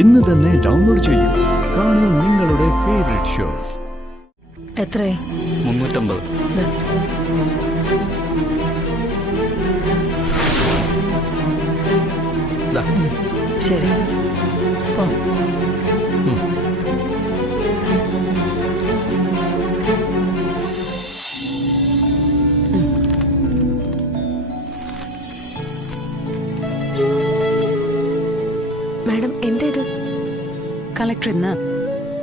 ഇന്ന് തന്നെ ഡൗൺലോഡ് ചെയ്യൂ. കാണൂ നിങ്ങളുടെ ഫേവറേറ്റ് ഷോസ്. എത്രേ? 350. ശരി പോ. മാഡം എന്തേത്? കളക്ടർ ഇന്ന്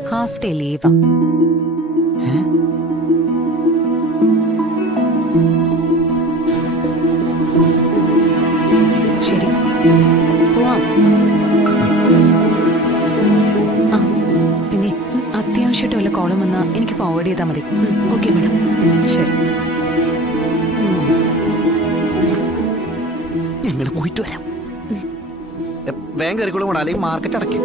ഹാഫ് ഡേ ലീവാ. ശരി പോവാം. ആ പിന്നെ അത്യാവശ്യമായിട്ട് വല്ല കോളം വന്നാൽ എനിക്ക് ഫോർവേഡ് ചെയ്താൽ മതി. Okay madam. ശരി ഞങ്ങൾ പോയിട്ട് വരാം. വേഗം കയറിക്കോളും കൂടെ, അല്ലെങ്കിൽ മാർക്കറ്റ് അടയ്ക്കും.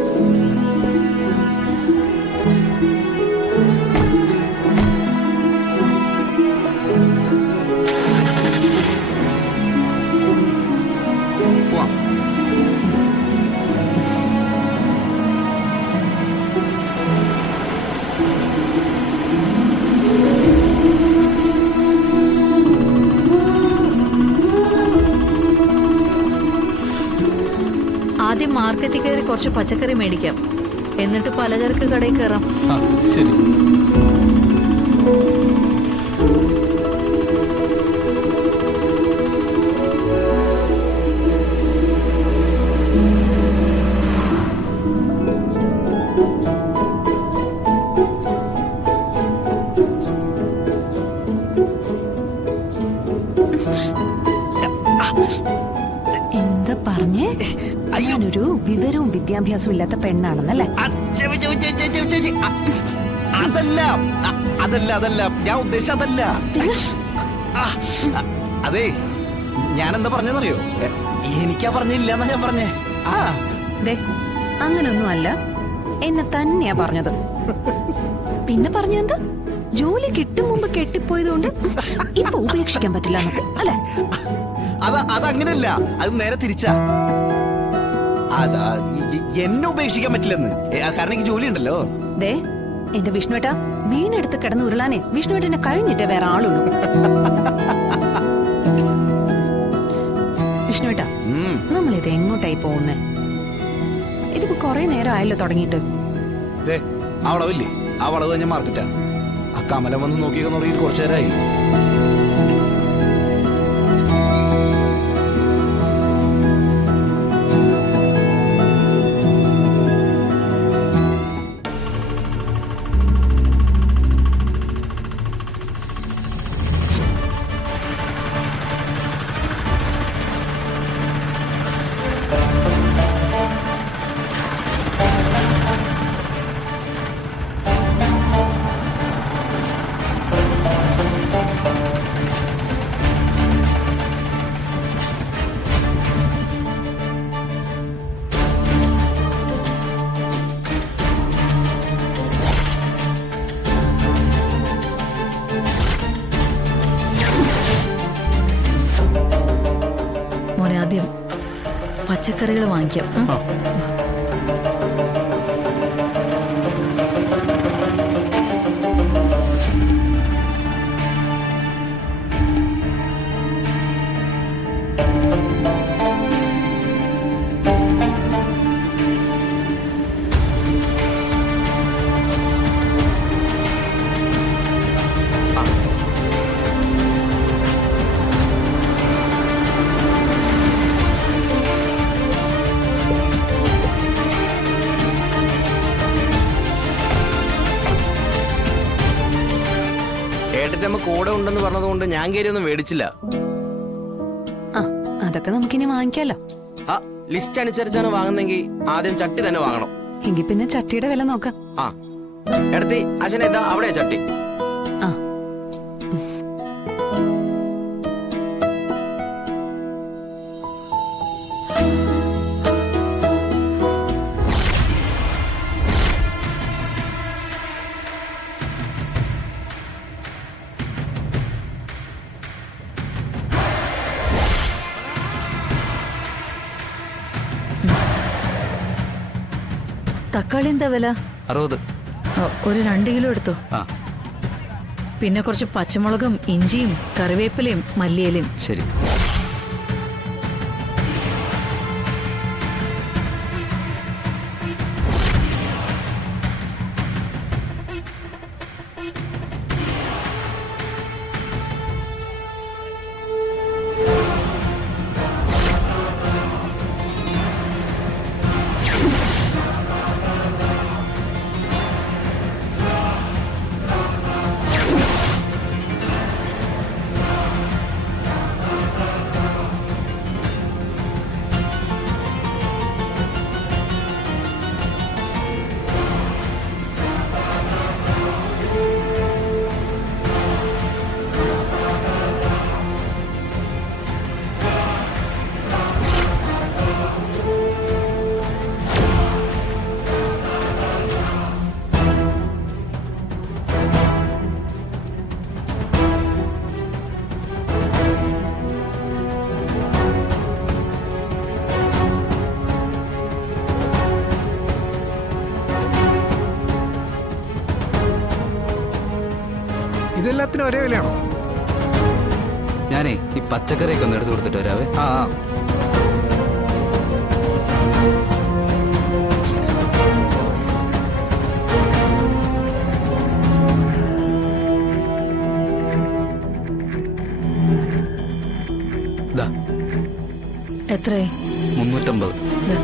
ആദ്യം മാർക്കറ്റിൽ കയറി കുറച്ച് പച്ചക്കറി മേടിക്കാം, എന്നിട്ട് പലചരക്ക് കടയിൽ കയറാം. ശരി. എന്താ പറഞ്ഞേ? ഞാനൊരു വിവരവും വിദ്യാഭ്യാസവും ഇല്ലാത്ത പെണ്ണാണെന്നല്ലേ? അതല്ല അതല്ല അതല്ല ഞാൻ ഉദ്ദേശിച്ച അതല്ല. അതെ, ഞാൻ എന്താ പറഞ്ഞെന്നറിയോ? എനിക്കാ പറഞ്ഞില്ല എന്നാ ഞാൻ പറഞ്ഞേ. അങ്ങനൊന്നും അല്ല, എന്നെ തന്നെയാ പറഞ്ഞത്. പിന്നെ പറഞ്ഞെന്ത്? ജോലി കിട്ടും മുമ്പ് കെട്ടിപ്പോയതുകൊണ്ട് ഇപ്പൊ ഉപേക്ഷിക്കാൻ പറ്റില്ല അല്ലേ? അതങ്ങനല്ല, അത് നേരെ തിരിച്ചാ. എന്നെ ഉപേക്ഷിക്കാൻ പറ്റില്ലെന്ന്, കാരണം എനിക്ക് ജോലി ഉണ്ടല്ലോ. എന്റെ വിഷ്ണുവേട്ടാ, മീനെടുത്ത് കിടന്ന് ഉരുളാനേ വിഷ്ണുവേട്ടനെ കഴിഞ്ഞിട്ടേ വേറെ ആളുള്ളൂ. വിഷ്ണുവേട്ടാ, നമ്മളിത് എങ്ങോട്ടായി പോകുന്നേ? ഇതിപ്പോ കൊറേ നേരം ആയല്ലോ തുടങ്ങിയിട്ട്. ആ വളവില്ലേ, ആ വളവ് കഴിഞ്ഞ മാർക്കറ്റാ. ആ കമലം വന്ന് നോക്കിയൊക്കെ തുടങ്ങിയിട്ട് കുറച്ചു നേരമായി. ആദ്യം പച്ചക്കറികൾ വാങ്ങിക്കാം. ഏട്ടത്തമ്മ കൂടെ ഉണ്ടെന്ന് പറഞ്ഞതുകൊണ്ട് ഞാൻ കയറിയൊന്നും മേടിച്ചില്ല. അതൊക്കെ നമുക്കിനി വാങ്ങിക്കാലോ. ലിസ്റ്റ് അനുസരിച്ചാണ് വാങ്ങുന്നെങ്കിൽ ആദ്യം ചട്ടി തന്നെ വാങ്ങണം. എങ്കിൽ പിന്നെ ചട്ടിയുടെ വില നോക്കാം. എടുത്തി അച്ഛനെന്താ അവിടെ ചട്ടി. തക്കാളി എന്താ വില? 60. ഒരു 2 കിലോ എടുത്തോ. ആ പിന്നെ കുറച്ച് പച്ചമുളകും ഇഞ്ചിയും കറിവേപ്പിലയും മല്ലിയിലയും. ശരി. ഇതെല്ലാത്തിനും ഒരേ വിലയാണോ? ഞാനേ ഈ പച്ചക്കറിയൊക്കെ ഒന്ന് എടുത്ത് കൊടുത്തിട്ട് വരാവേ. ആ ആ ദാ എത്രയായി? 350. ദാ.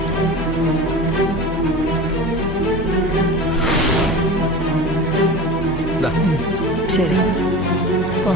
ദാ. ശരി പോ.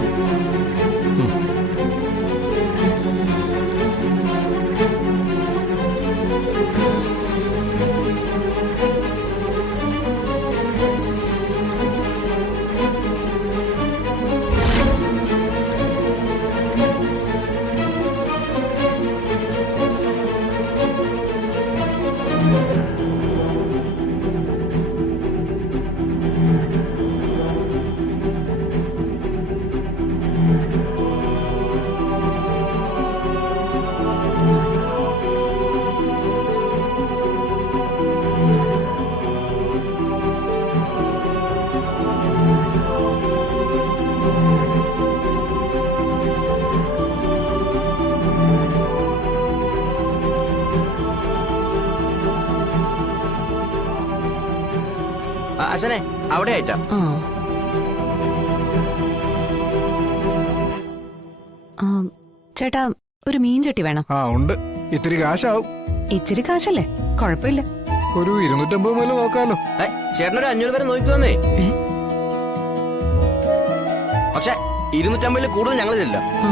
അച്ഛനെ അവിടെ ആയിട്ടാ. ആ ആ, ചേട്ടാ ഒരു മീൻ ചട്ടി വേണം. ആ ഉണ്ട്. ഇത്തിരി കാശാവും. ഇച്ചിരി കാശല്ലേ, കുഴപ്പമില്ല. ഒരു 250 മുതൽ നോക്കാലോ. ചേട്ടനൊരു 500 വരെ നോക്കിവന്നേ. ഏ? പക്ഷെ 250 കൂടുതൽ ഞങ്ങൾ തരില്ല. ആ